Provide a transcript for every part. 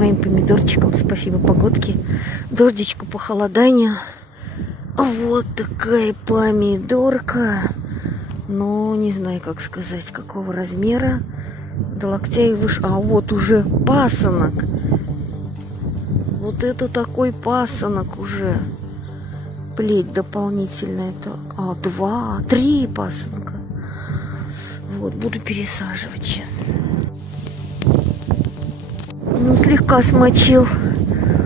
моим помидорчикам. Спасибо погодке. Дождичку, похолоданию. Вот такая помидорка. Ну, не знаю, как сказать, какого размера. До локтя и выше. А вот уже пасынок. Вот это такой пасынок уже. Плеть дополнительная. Это 2, 3 пасынка. Вот, буду пересаживать сейчас. Ну, слегка смочил.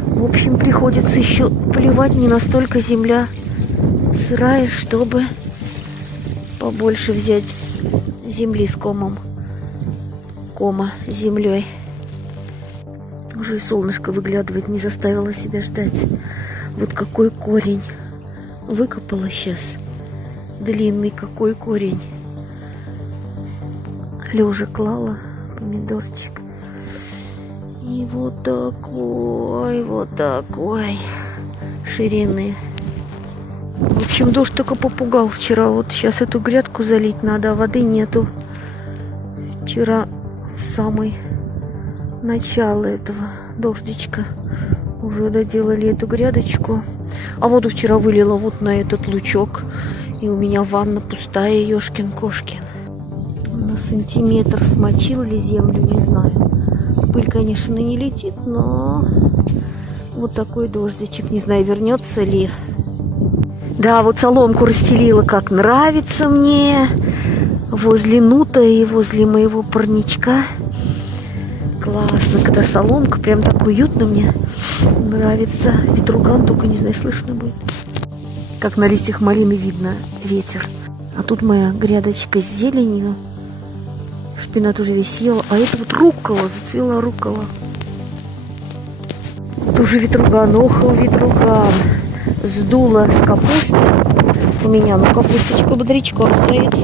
В общем, приходится еще поливать, не настолько земля сырая, чтобы побольше взять земли с комом. Кома с землей. Уже и солнышко выглядывает, не заставило себя ждать. Вот какой корень. Выкопала сейчас. Длинный какой корень. Лежа клала помидорчик. И вот такой ширины. В общем, дождь только попугал вчера. Вот сейчас эту грядку залить надо, а воды нету. Вчера в самое начало этого дождичка уже доделали эту грядочку. А воду вчера вылила вот на этот лучок. И у меня ванна пустая, ёшкин-кошкин. На сантиметр смочил ли землю, не знаю. Пыль, конечно, не летит, но вот такой дождичек. Не знаю, вернется ли. Да, вот соломку расстелила, как нравится мне. Возле нута и возле моего парничка. Классно, когда соломка, прям так уютно мне нравится. Ветруган, только не знаю, слышно будет. Как на листьях малины видно ветер. А тут моя грядочка с зеленью. Шпинат уже весь съела. А это вот руккола, зацвела руккола. Тоже ветруган, охал ветруган. Сдуло с капусты у меня. Ну, капусточка бодрячком стоит.